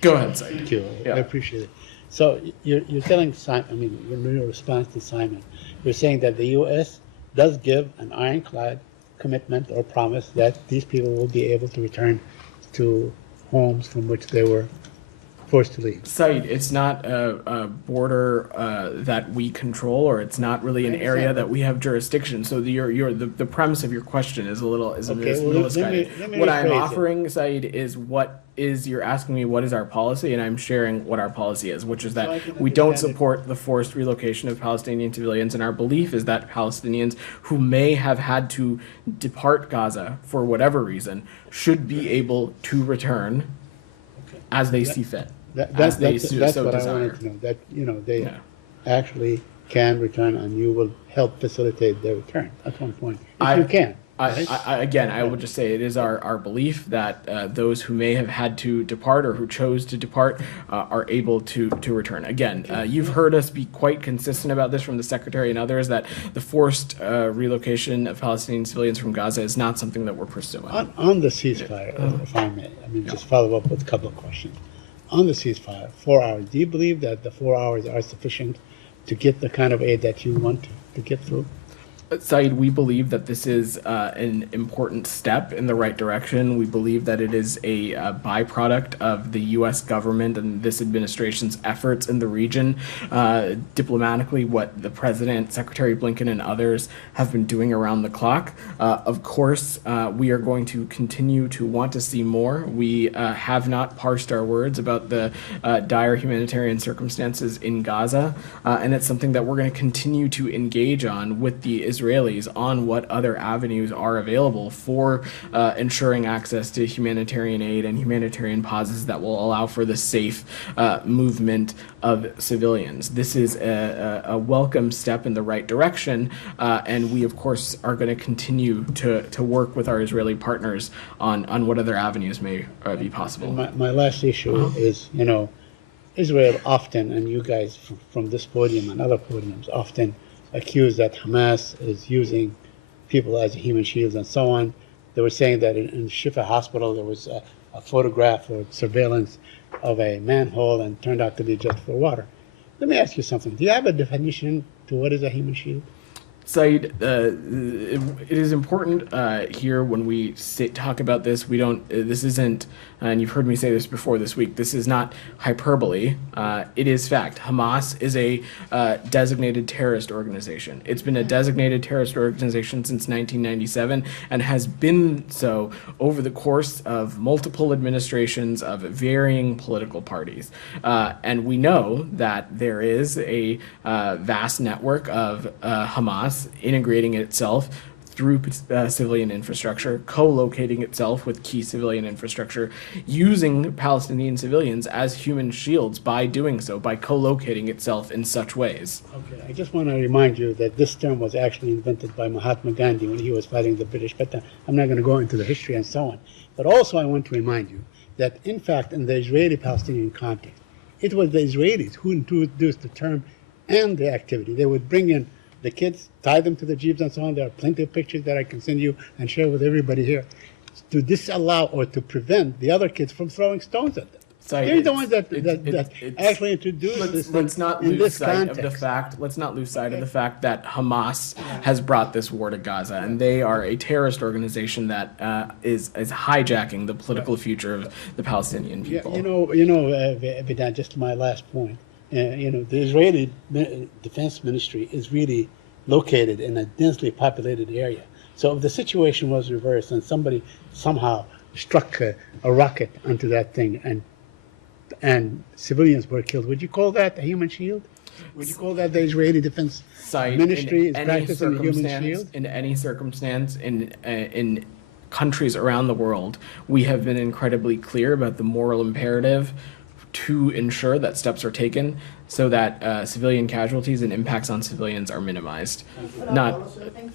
Go ahead, Said. Thank you. Yeah. I appreciate it. So you're telling Simon, I mean, in your response to Simon, you're saying that the U.S. does give an ironclad commitment or promise that these people will be able to return to homes from which they were forced to leave. Said, it's not a border that we control, or it's not really an area that we have jurisdiction. So the premise of your question is a little Okay, well, misguided. let me What I'm rephrase it. offering, Said, is you're asking me what is our policy, and I'm sharing what our policy is, which is So I that can we don't understand it. support the forced relocation of Palestinian civilians, and our belief is that Palestinians who may have had to depart Gaza for whatever reason should be able to return Okay. as they see fit. That's so what I desire. wanted to know, that, they Yeah. actually can return and you will help facilitate their return. That's one point. I- If you can. right? I would just say it is our belief that those who may have had to depart or who chose to depart are able to return. Again, you've heard us be quite consistent about this from the Secretary and others, that the forced relocation of Palestinian civilians from Gaza is not something that we're pursuing. On the ceasefire, if I may, just follow up with a couple of questions. On the ceasefire, 4 hours, do you believe that the 4 hours are sufficient to get the kind of aid that you want to get through? Saeed, we believe that this is an important step in the right direction. We believe that it is a byproduct of the U.S. government and this administration's efforts in the region. Diplomatically, what the President, Secretary Blinken, and others have been doing around the clock. Of course, we are going to continue to want to see more. We have not parsed our words about the dire humanitarian circumstances in Gaza, and it's something that we're going to continue to engage on with the Israelis on what other avenues are available for ensuring access to humanitarian aid and humanitarian pauses that will allow for the safe movement of civilians. This is a welcome step in the right direction, and we, of course, are going to continue to work with our Israeli partners on what other avenues may be possible. My last issue is, Israel often, and you guys from this podium and other podiums often accuse that Hamas is using people as human shields and so on. They were saying that in Shifa Hospital there was a photograph or surveillance of a manhole and turned out to be just for water. Let me ask you something. Do you have a definition to what is a human shield? Said, it is important here when we talk about this. We don't. This isn't, and you've heard me say this before this week. This is not hyperbole. It is fact. Hamas is a designated terrorist organization. It's been a designated terrorist organization since 1997 and has been so over the course of multiple administrations of varying political parties. And we know that there is a vast network of Hamas integrating itself through civilian infrastructure, co-locating itself with key civilian infrastructure, using Palestinian civilians as human shields by doing so, by co-locating itself in such ways. Okay, I just want to remind you that this term was actually invented by Mahatma Gandhi when he was fighting the British, but I'm not going to go into the history and so on. But also I want to remind you that, in fact, in the Israeli-Palestinian conflict, it was the Israelis who introduced the term and the activity. They would bring in the kids, tie them to the jeeps and so on. There are plenty of pictures that I can send you and share with everybody here to disallow or to prevent the other kids from throwing stones at them. They're the ones that actually introduced this thing Let's not in lose this sight of the context. fact. Let's not lose sight of the fact that Hamas has brought this war to Gaza, and they are a terrorist organization that is hijacking the political future of the Palestinian Yeah, people. Vedant, just my last point. The Israeli Defense Ministry is really located in a densely populated area. So if the situation was reversed and somebody somehow struck a rocket onto that thing and civilians were killed, would you call that a human shield? Would you call that the Israeli Defense Ministry is practicing a human shield? In any circumstance, in countries around the world, we have been incredibly clear about the moral imperative to ensure that steps are taken so that civilian casualties and impacts on civilians are minimized. Not.